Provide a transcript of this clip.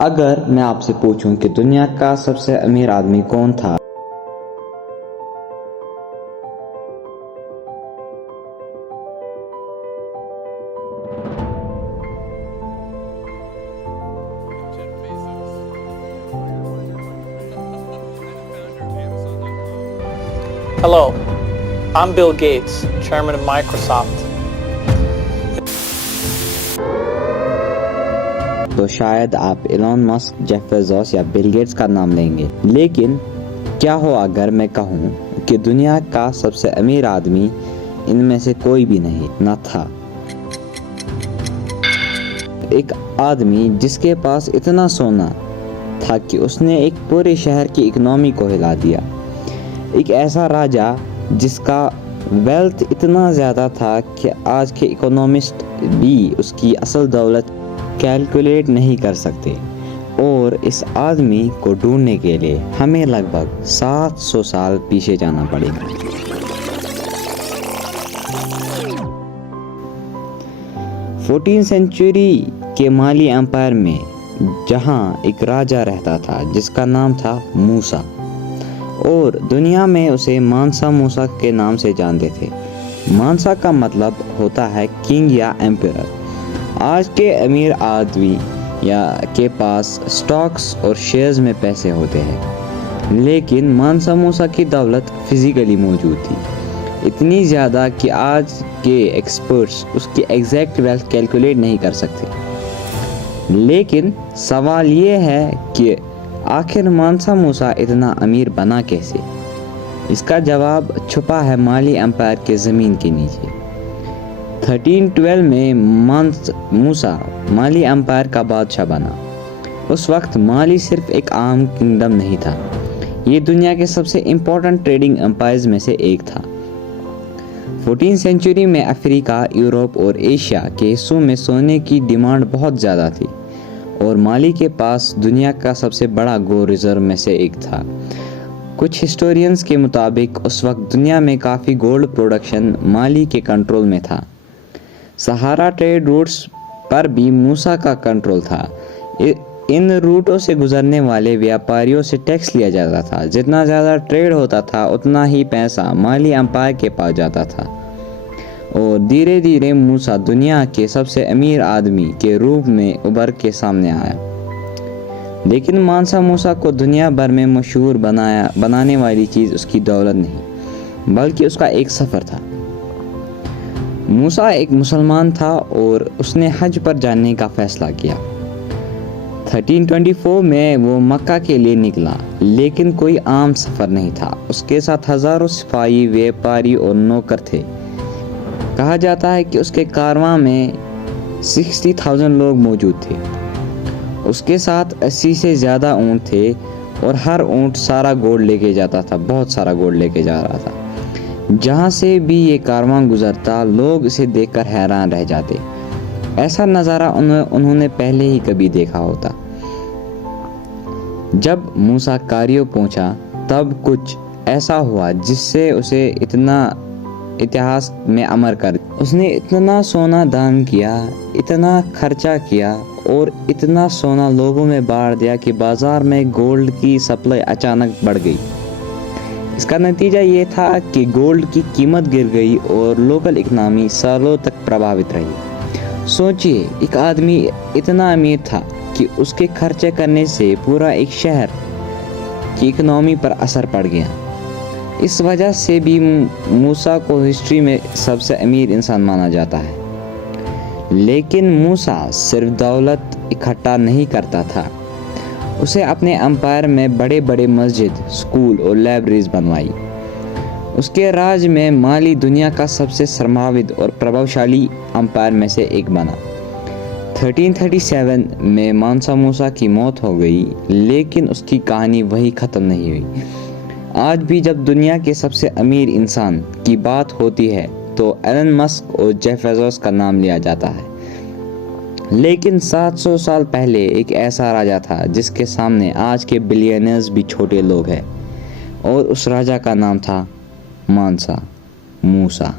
اگر میں آپ سے پوچھوں کہ دنیا کا سب سے امیر آدمی کون تھا؟ Hello, I'm Bill Gates, Chairman of Microsoft. تو شاید آپ ایلون مسک، جیف بیزوس یا بل گیٹس کا نام لیں گے، لیکن کیا ہو اگر میں کہوں کہ دنیا کا سب سے امیر آدمی ان میں سے کوئی بھی نہ تھا؟ ایک آدمی جس کے پاس اتنا سونا تھا کہ اس نے ایک پورے شہر کی اکنامی کو ہلا دیا، ایک ایسا راجا جس کا ویلتھ اتنا زیادہ تھا کہ آج کے اکنومسٹ بھی اس کی اصل دولت کیلکولیٹ نہیں کر سکتے، اور اس آدمی کو ڈھونڈنے کے لیے ہمیں لگ بھگ 700 سال پیچھے جانا پڑے گا۔ 14 سینچری کے مالی امپائر میں جہاں ایک راجا رہتا تھا جس کا نام تھا موسیٰ، اور دنیا میں اسے مانسا موسیٰ کے نام سے جانتے تھے۔ مانسا کا مطلب ہوتا ہے کنگ یا ایمپرر۔ آج کے امیر آدمی کے پاس سٹاکس اور شیئرز میں پیسے ہوتے ہیں، لیکن مانسا موسیٰ کی دولت فزیکلی موجود تھی، اتنی زیادہ کہ آج کے ایکسپرٹس اس کی ایگزیکٹ ویلتھ کیلکولیٹ نہیں کر سکتے۔ لیکن سوال یہ ہے کہ آخر مانسا موسیٰ اتنا امیر بنا کیسے؟ اس کا جواب چھپا ہے مالی امپائر کے زمین کے نیچے۔ 1312 میں موسیٰ مالی امپائر کا بادشاہ بنا۔ اس وقت مالی صرف ایک عام کنگڈم نہیں تھا، یہ دنیا کے سب سے امپورٹنٹ ٹریڈنگ امپائرز میں سے ایک تھا۔ 14 سینچری میں افریقہ، یورپ اور ایشیا کے حصوں میں سونے کی ڈیمانڈ بہت زیادہ تھی، اور مالی کے پاس دنیا کا سب سے بڑا گولڈ ریزرو میں سے ایک تھا۔ کچھ ہسٹورینز کے مطابق اس وقت دنیا میں کافی گولڈ پروڈکشن مالی کے کنٹرول میں تھا۔ سہارا ٹریڈ روٹس پر بھی موسیٰ کا کنٹرول تھا۔ ان روٹوں سے گزرنے والے ویاپاریوں سے ٹیکس لیا جاتا تھا۔ جتنا زیادہ ٹریڈ ہوتا تھا اتنا ہی پیسہ مالی امپائر کے پاس جاتا تھا، اور دھیرے دھیرے موسیٰ دنیا کے سب سے امیر آدمی کے روپ میں ابھر کے سامنے آیا۔ لیکن مانسا موسیٰ کو دنیا بھر میں مشہور بنانے والی چیز اس کی دولت نہیں، بلکہ اس کا ایک سفر تھا۔ موسیٰ ایک مسلمان تھا اور اس نے حج پر جانے کا فیصلہ کیا۔ 1324 میں وہ مکہ کے لیے نکلا، لیکن کوئی عام سفر نہیں تھا۔ اس کے ساتھ ہزاروں سپاہی، ویپاری اور نوکر تھے۔ کہا جاتا ہے کہ اس کے کارواں میں 60,000 لوگ موجود تھے۔ اس کے ساتھ 80 سے زیادہ اونٹ تھے، اور ہر اونٹ سارا گولڈ لے کے جاتا تھا، بہت سارا گولڈ لے کے جا رہا تھا۔ جہاں سے بھی یہ کارواں گزرتا لوگ اسے دیکھ کر حیران رہ جاتے، ایسا نظارہ انہوں نے پہلے ہی کبھی دیکھا ہوتا۔ جب موسیٰ کائرو پہنچا تب کچھ ایسا ہوا جس سے اسے اتنا اتہاس میں امر کر دیا۔ اس نے اتنا سونا دان کیا، اتنا خرچہ کیا، اور اتنا سونا لوگوں میں بانٹ دیا کہ بازار میں گولڈ کی سپلائی اچانک بڑھ گئی۔ اس کا نتیجہ یہ تھا کہ گولڈ کی قیمت گر گئی اور لوکل اکنامی سالوں تک پربھاوت رہی۔ سوچئے، ایک آدمی اتنا امیر تھا کہ اس کے خرچے کرنے سے پورا ایک شہر کی اکنامی پر اثر پڑ گیا۔ اس وجہ سے بھی موسیٰ کو ہسٹری میں سب سے امیر انسان مانا جاتا ہے۔ لیکن موسیٰ صرف دولت اکٹھا نہیں کرتا تھا، اسے اپنے امپائر میں بڑے بڑے مسجد، اسکول اور لائبریریز بنوائی۔ اس کے راج میں مالی دنیا کا سب سے سرماوید اور پربھاوشالی امپائر میں سے ایک بنا۔ 1337 میں مانسا موسیٰ کی موت ہو گئی، لیکن اس کی کہانی وہی ختم نہیں ہوئی۔ آج بھی جب دنیا کے سب سے امیر انسان کی بات ہوتی ہے تو ایلن مسک اور جیف بیزوس کا نام لیا جاتا ہے۔ لیکن 700 سال پہلے ایک ایسا راجا تھا جس کے سامنے آج کے بلینئرز بھی چھوٹے لوگ ہیں، اور اس راجا کا نام تھا مانسا موسیٰ۔